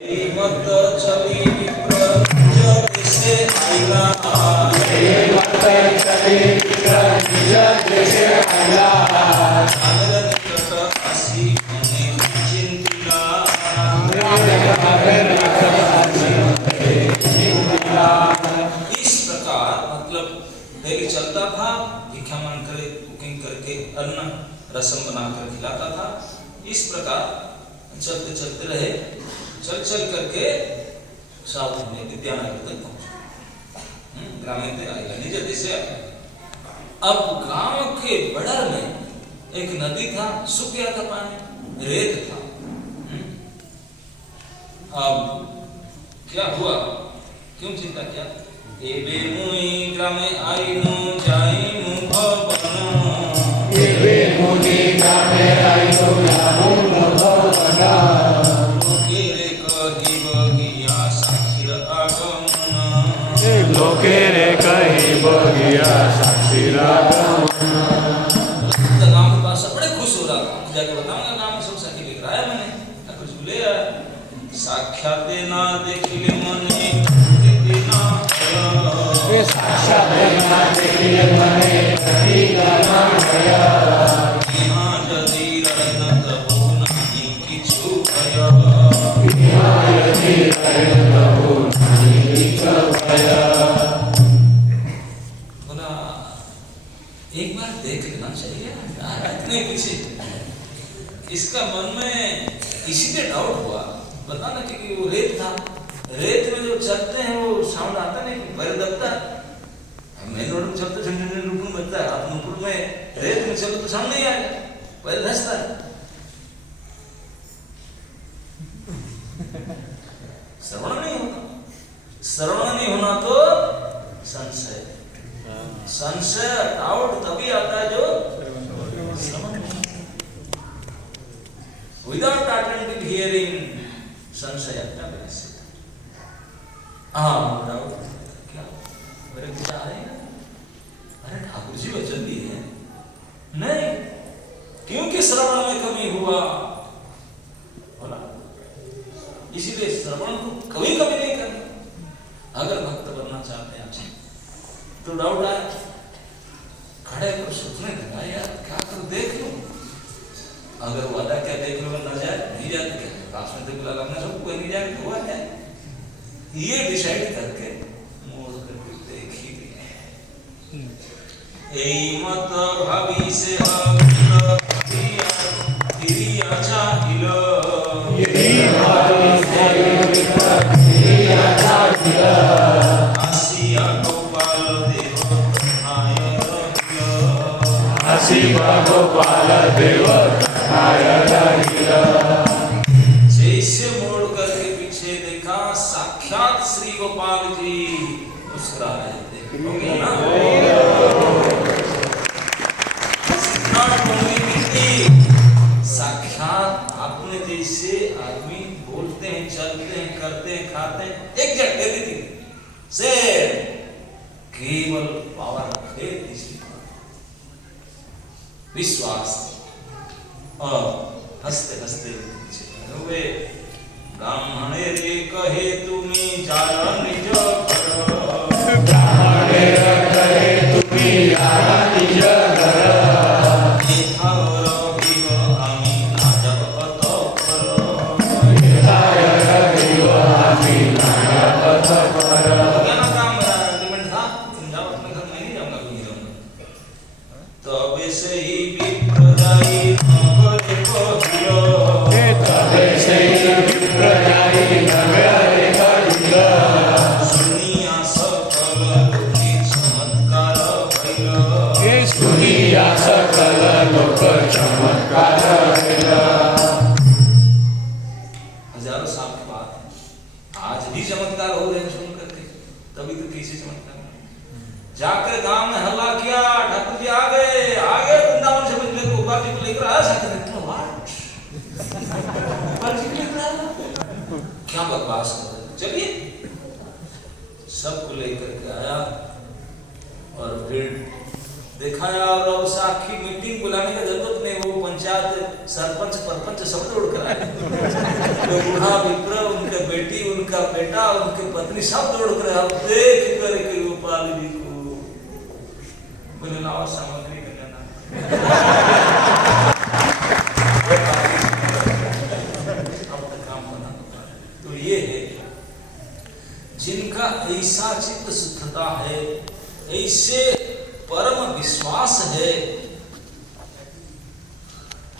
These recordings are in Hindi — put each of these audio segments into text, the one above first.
मत चली विप्र से आइला मत चली विप्र से आइला अगरन कट आसी मने चिंतिला इस प्रकार मतलब डेली चलता था, भिक्षा मांग करे कुकिंग करके अन्न रसम बनाकर खिलाता था। इस प्रकार चलते चलते रहे, चल चल करके साउथ में विद्यानगर तक पहुंचे। ग्रामीण में आएगा निज देश से। अब गांव के बड़र में एक नदी था, सूख गया था पानी, रेत था। अब क्या हुआ, क्यों चिंता किया? एबे मुई ग्रामे आईनु जाईनु भवन, एबे मुई ग्रामे आईनु जाईनु भवन, लोके रे कहीं बगिया साक्षी रागमन। गांव के पास बड़े खुश हो रहा था, जाके बताऊंगा गांव में सब साथी लेकर आया मैंने, कुछ ले आया। साक्षात ना देखिले मने कितना भय, साक्षात ना देखिले मने कितना भय, यहाँ यदि रहन तबो नहीं किछु भय, यहाँ यदि रहन तबो नहीं किछु भय। एक बार देख लेना चाहिए इतने पीछे। इसका मन में किसी के डाउट हुआ, बता ना कि वो रेत था, रेत में जो चलते हैं वो साउंड आता नहीं, पैर दबता है। मेन रोड में चलते झंझन रूप में बजता है, आप नुपुर में रेत में चलो तो साउंड नहीं आएगा, पैर धंसता है। श्रवण नहीं होता, श्रवण नहीं होना तो संशय, संशय डाउट तभी आता है जो श्रवण नहीं। विदाउट अटेंटिव हियरिंग संशय आता है। डाउट क्या मेरे कुछ आ रहे हैं, अरे ठाकुर जी वचन दिए हैं नहीं, क्योंकि श्रवण में कमी हुआ बोला, इसीलिए श्रवण को कभी कभी नहीं करना। अगर भक्त बनना चाहते हैं अच्छे तो डाउट आया, खड़े पर सोचने लगा यार क्या करूं, देख लूं, अगर वादा क्या देख लो ना जाए नहीं जाए क्या, पास में तो बुला लगना सब कोई नहीं जाए तो हुआ क्या, ये डिसाइड करके मोड़ करके देख ही लिए। ए मत भाभी से अविल क्रिया चाहिलो, ये भाभी से क्रिया चाहिलो, आसिया गोपाल शिवा गोपाल देव जैसे मोड़ करके पीछे देखा, साक्षात श्री गोपाल जी मुस्कुरा रहे थे। साक्षात आपने जैसे आदमी बोलते हैं, चलते हैं, करते हैं, खाते हैं, एक जगह से केवल पावर विश्वास और हंसते हंसते हुए ब्राह्मणे रे कहे तुम्हें जाया निज घर, ब्राह्मणे रे कहे तुम्हें जाया निज घर, हजारों साल के बाद आज भी चमत्कार हो रहे हैं सुन करके, तभी तो किसी चमत्कार जाकर गांव में हल्ला किया, ठाकुर जी आ गए वृंदावन से मुझे गोपाल जी को लेकर आया, क्या बकवास कर रहे, चलिए सबको लेकर के आया और फिर दिखाया। और अब साखी मीटिंग बुलाने की जरूरत नहीं, वो पंचायत सरपंच परपंच सब जोड़ कर आए। तो बूढ़ा विप्र उनके उनका बेटा, उनकी पत्नी सब दौड़ कर अब देख करके गोपाल जी को बोले लाओ सामग्री का लेना। अब तक काम बना। तो ये है जिनका ऐसा चित्त शुद्धता है, ऐसे परम विश्वास है,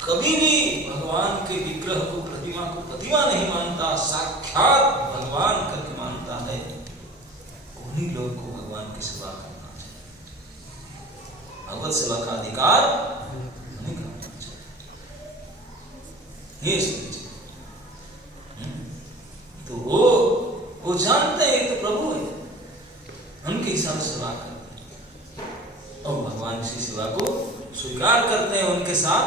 कभी भी भगवान के विग्रह को, प्रतिमा को प्रतिमा नहीं मानता, साक्षात भगवान करके मानता है, उन्हीं लोगों को भगवान की सेवा करना चाहिए। भगवत सेवा का अधिकार नहीं करना चाहिए। ये समझिए। तो वो जानते हैं तो प्रभु है, उनके हिसाब से सेवा करते हैं और भगवान की सेवा को स्वीकार करते हैं, उनके साथ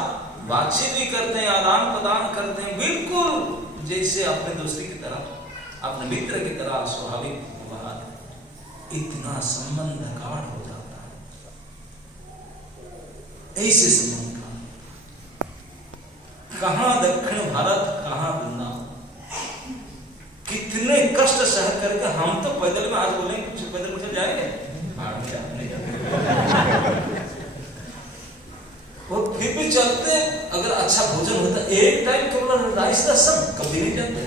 बातचीत भी करते हैं, आदान प्रदान करते हैं, बिल्कुल जैसे अपने दोस्ती की तरह, अपने मित्र की तरह स्वाभाविक व्यवहार। इतना संबंध गाढ़ हो जाता है, ऐसे संबंध कहां दक्षिण भारत, कहां वृंदावन, कितने कष्ट सह करके हम तो पैदल में आज बोलेंगे कुछ पैदल कुछ जाएंगे, वो फिर भी चलते। अगर अच्छा भोजन होता, एक टाइम केवल राइस रसम कभी नहीं जाते।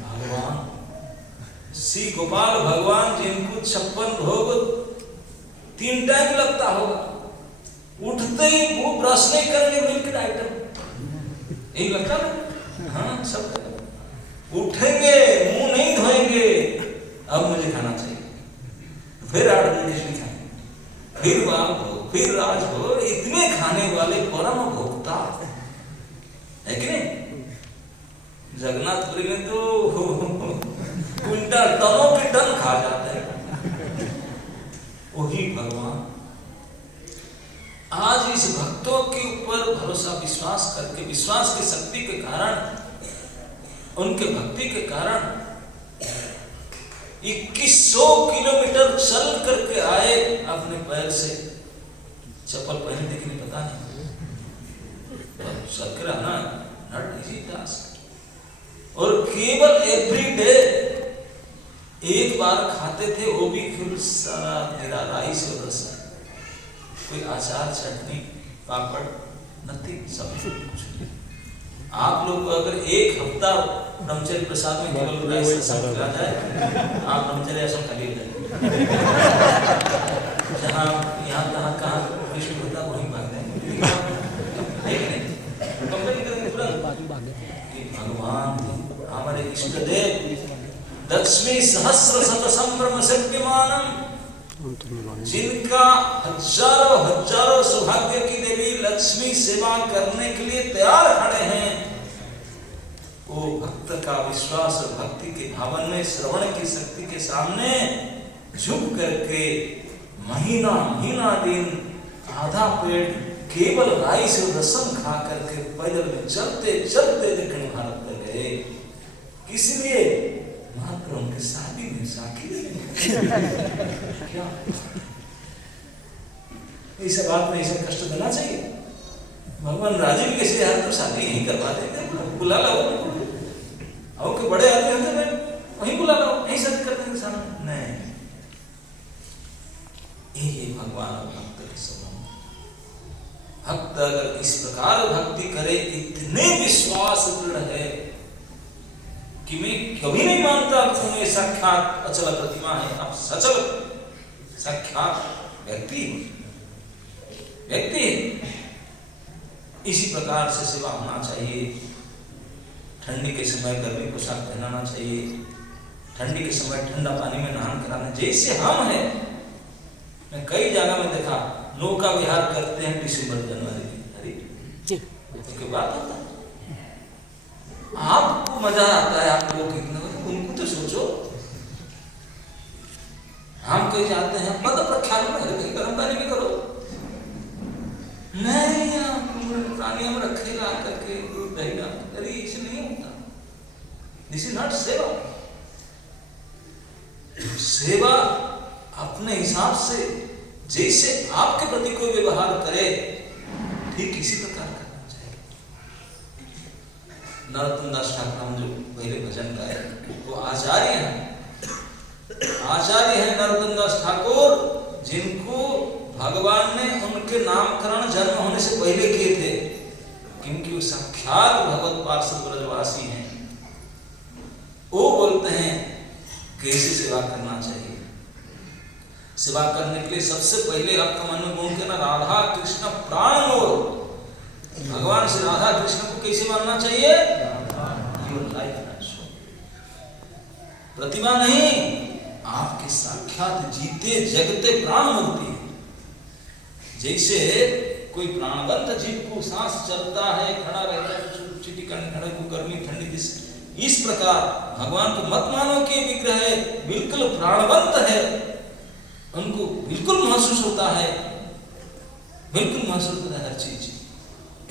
भगवान श्री गोपाल भगवान जिनको 56 भोग 3 टाइम लगता होगा, उठते ही वो ब्रश नहीं करेंगे, मिल्क आइटम यही लगता है। हाँ, सब उठेंगे, मुंह नहीं धोएंगे, अब मुझे खाना चाहिए, फिर 8 दिन खिचड़ी खाएंगे, फिर बाल हो, फिर राज हो। इतने खाने वाले परम भोक्ता है कि नहीं? जगन्नाथपुरी में तो क्विंटल टनों के टन खा जाते हैं। वही भगवान आज इस भक्तों के ऊपर भरोसा विश्वास करके, विश्वास की शक्ति के कारण, उनके भक्ति के कारण 2100 किलोमीटर चल करके आए अपने पैर से। चप्पल पहने थे कि नहीं पता नहीं, सकरा ना, नॉट इजी टास्क। और केवल एवरी डे एक बार खाते थे, वो भी फिर सारा मेरा राइस और रस, कोई अचार, चटनी, पापड़, नथिंग, सब कुछ। आप लोग को अगर एक हफ्ता ब्रह्मचर्य प्रसाद में केवल राइस रसम खिला जाए, आप ब्रह्मचर्य आश्रम खाली हो जाए। जहाँ यहाँ कहाँ विष्णु होता वहीं भाग जाएंगे, भगवान हमारे इष्ट देव लक्ष्मी सहस्र शत संभ्रम सेव्यमानम, जिनका हजारों हजारों सौभाग्य की देवी लक्ष्मी सेवा करने के लिए तैयार खड़े हैं, वो भक्त का विश्वास और भक्ति के भावन में, श्रवण की शक्ति के सामने झुक करके महीना महीना दिन आधा पेट केवल राइस और रसम खा करके पैदल में चलते चलते दक्षिण भारत में गए। किस लिए? मात्र उनके शादी में साखी क्या इस बात में इसे कष्ट देना चाहिए? भगवान राजीव कैसे यार तो शादी यहीं करवा देते, बुला लो, और के बड़े आदमी होते हैं वहीं बुला लो, यहीं शादी करते हैं इंसान। नहीं, ये भगवान और भक्त के संबंध। भक्त अगर इस प्रकार भक्ति करे, इतने विश्वास दृढ़ है कि मैं कभी नहीं मानता तुम्हें साक्षात अचल प्रतिमा है, आप सचल साक्षात व्यक्ति है। इसी प्रकार से सेवा होना चाहिए। ठंडी के समय गर्मी पोशाक पहनाना चाहिए, ठंडी के समय ठंडा पानी में नहान कराना, जैसे हम हैं। मैं कई जगह में देखा नौका विहार करते हैं दिसंबर जनवरी में, अरे उसके बाद होता है। आपको मजा आता है, आप लोग उनको तो सोचो। हम कहीं जाते हैं पद प्रख्यान में गर्म पानी में करो, नहीं प्राणी हम रखेगा करके दूध रहेगा, अरे इसे नहीं होता। दिस इज नॉट सेवा। सेवा अपने हिसाब से जैसे आपके प्रति कोई व्यवहार करे, ठीक इसी प्रकार करना चाहिए। नरोत्तम दास ठाकुर हम जो पहले भजन गाए वो आचार्य हैं, आचार्य हैं नरोत्तम दास ठाकुर, जिनको भगवान ने उनके नामकरण जन्म होने से पहले किए थे, क्योंकि वो साक्षात भगवत पार्षद ब्रजवासी हैं। वो बोलते हैं कैसे सेवा करना चाहिए। सेवा करने के लिए सबसे पहले आपका मन में बोल के ना राधा कृष्ण प्राण मोर, भगवान श्री राधा कृष्ण को कैसे मानना चाहिए? प्रतिमा नहीं, आपके साक्षात जीते जगते प्राण मूर्ति है। जैसे कोई प्राणवंत जीव को सांस चलता है, खड़ा रहता है, चीटी करने खड़े को गर्मी ठंडी, इस प्रकार भगवान को मत मानो कि विग्रह है, बिल्कुल प्राणवंत है, उनको बिल्कुल महसूस होता है, बिल्कुल महसूस होता है हर चीज।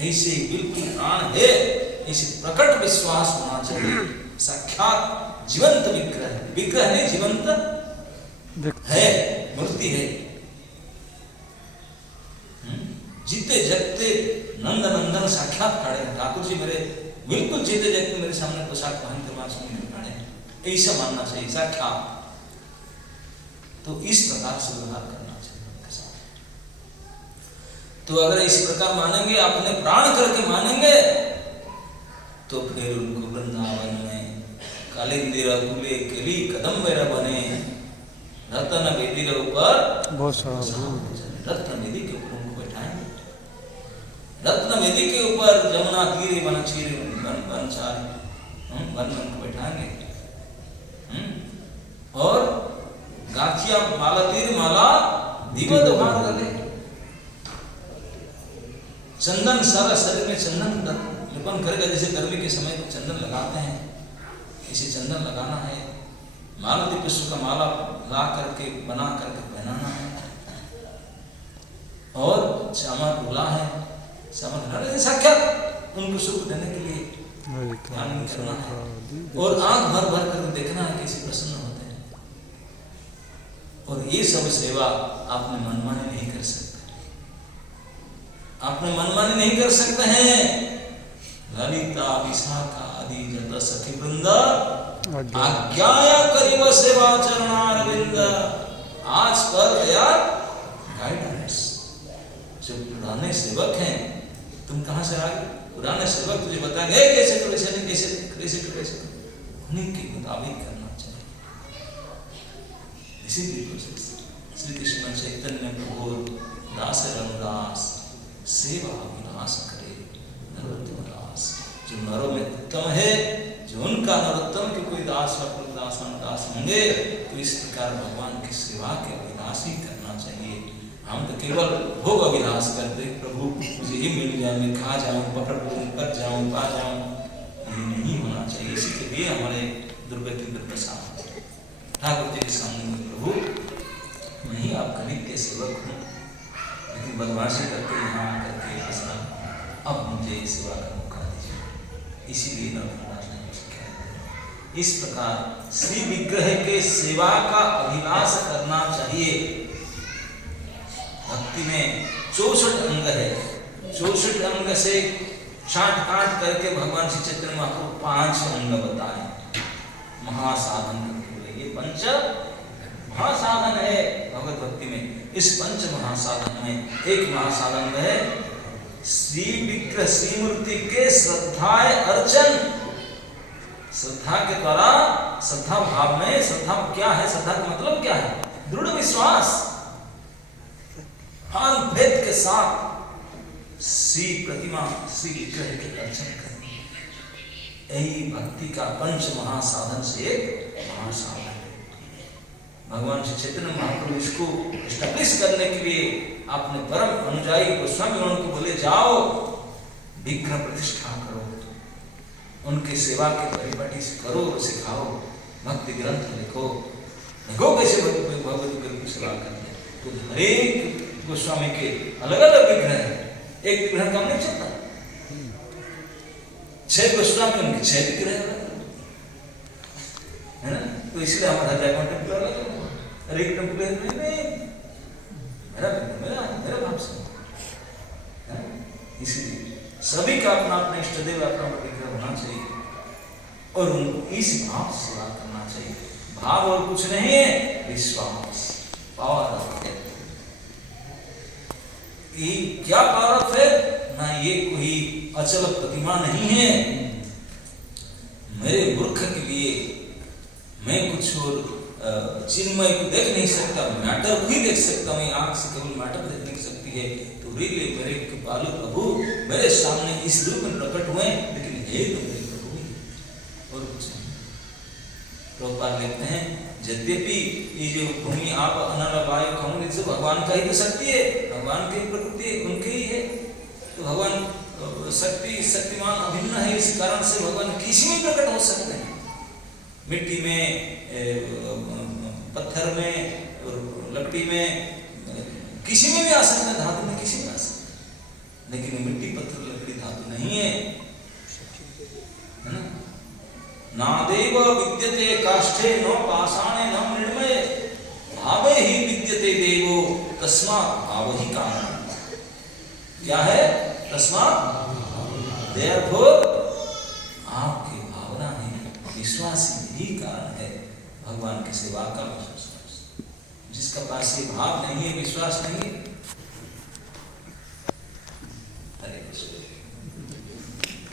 ऐसे बिल्कुल प्राण है, ऐसे प्रकट विश्वास होना चाहिए। साक्षात जीवंत विग्रह है, विग्रह नहीं जीवंत है, मूर्ति है। जीते जगते नंद नंदन साक्षात खड़े हैं ठाकुर जी, मेरे बिल्कुल जीते जगते मेरे सामने पोशाक पहन के खड़े हैं, ऐसा मानना चाहिए साक्षात। तो इस प्रकार से व्यवहार करना चाहिए उनके साथ। तो अगर इस प्रकार मानेंगे, अपने प्राण करके मानेंगे, तो फिर उनको वृंदावन में कालिंदी रघुले केली कदम मेरा बने, रतन वेदी के ऊपर रत्न वेदी के ऊपर उनको बैठाएंगे, रत्न वेदी के ऊपर जमुना तीरे वन चीरे वन चारे वन को बैठाएंगे, और गाथिया माला तीर माला दीवत भार गले, चंदन सारा शरीर में चंदन लेपन करेगा। जैसे गर्मी के समय को चंदन लगाते हैं, इसे चंदन लगाना है, मालती पुष्प का माला ला करके बना करके पहनाना है, और चामर बोला है, चामर साक्षात उनको सुख देने के लिए ध्यान करना है, और आंख भर भर कर देखना है कैसे प्रसन्न होते हैं। और ये सब सेवा आपने मनमानी नहीं कर सकते, आपने मनमानी नहीं कर सकते हैं। ललिता विशाखा आदि जत सखी वृंदा आज्ञाया करिव सेवा चरणारविंद। आज पर दया गाइडेंस। जो पुराने सेवक हैं, तुम कहां से आ गए? पुराने सेवक तुझे बताएंगे कैसे करो, कैसे नहीं, कैसे कैसे कैसे, उन्हीं के मुताबिक करना चाहिए। इसीलिए श्री कृष्ण चैतन्य प्रभु दास रंगदास सेवा विनाश करे नरोत्तम दास। जो नरों में उत्तम है, जो उनका नरोत्तम के कोई दास और दास दास होंगे, तो इस प्रकार भगवान की सेवा के अभिलाष ही करना चाहिए। हम तो केवल भोग अभिलाष करते, प्रभु मुझे ये मिल जाए, मैं खा जाऊं, पकड़ लूं, कर जाऊं, पा जाऊं, ये नहीं होना चाहिए। इसी के लिए हमारे दुर्गति दुर्दशा ठाकुर जी के सामने, प्रभु मैं ही आपका नित्य सेवक हूँ, लेकिन बदमाशी करके यहाँ करके ऐसा, अब मुझे सेवा का मौका दीजिए। इसीलिए नरदास ने कहा, इस प्रकार श्री विग्रह के सेवा का अभिलाष करना चाहिए। भक्ति में 64 अंग है, 64 अंग से छांट काट करके भगवान श्री चैतन्य महाप्रभु 5 अंग बताए महासाधन करके। ये पंच महासाधन है भगवत भक्ति में। इस पंच महासाधन में एक महासाधन है श्री विग्रह श्री मूर्ति के श्रद्धाए अर्चन। श्रद्धा के द्वारा, श्रद्धा भाव में, श्रद्धा क्या है, श्रद्धा का मतलब क्या है? दृढ़ विश्वास, हाँ भेद के साथ श्री प्रतिमा श्री विग्रह के अर्चन करनी, यही भक्ति का पंच महासाधन से एक महासाधन है। भगवान श्री चैतन्य महाप्रभु इसको एस्टैब्लिश करने के लिए अपने परम अनुयायी गोस्वामी उनको बोले, जाओ विग्रह प्रतिष्ठा करो, उनके सेवा के परिपाटी से करो, सिखाओ, भक्ति ग्रंथ लिखो, लिखो कैसे भगवत विग्रह की सेवा करनी है। तो हरेक गोस्वामी के अलग अलग विग्रह है, एक विग्रह काम नहीं चलता। 6 गोस्वामी उनके 6 विग्रह है ना। तो इसलिए हमारा जागरण टेम्पल अलग है, हर एक टेम्पल में मेरा भाव से, इसीलिए सभी का अपना अपना इष्ट देव, अपना विग्रह होना चाहिए। और उनको इस भाव से सेवा करना चाहिए। भाव और कुछ नहीं है, विश्वास, पावर है। ये क्या पारत है ना, ये कोई अचल प्रतिमा नहीं है। मेरे मूर्ख के लिए मैं कुछ और चिन्मय को देख नहीं सकता, मैटर को ही देख सकता हूँ, आंख से केवल मैटर देख नहीं सकती है। तो रिले मेरे कृपालु प्रभु मेरे सामने इस रूप में प्रकट हुए, लेकिन हे तो मेरे प्रभु ही और कुछ नहीं। प्रभुपाद लिखते हैं, यद्यपि ये जो भूमि आप अनल वायु खमन से भगवान का ही तो शक्ति है, भगवान की प्रकृति उनके ही है। तो भगवान शक्तिमान अभिन्न है, इस कारण से भगवान किसी में प्रकट हो सकते हैं। मिट्टी में, पत्थर में, लकड़ी में, किसी में भी आ सकते हैं, धातु में किसी में आ सकते हैं। लेकिन मिट्टी, पत्थर, लकड़ी धातु नहीं है, है ना। नादेव विद्यते काष्ठे न पाषाणे न मृण्मये, भावे ही विद्यते देवो तस्मात् भाव ही कारण। क्या है? तस्मात्, देयरफॉर आपकी भावना नहीं, विश्वास ही कारण है भगवान की सेवा का विश्वास। जिसका पास ये भाव नहीं है, विश्वास नहीं है, हरे कृष्ण।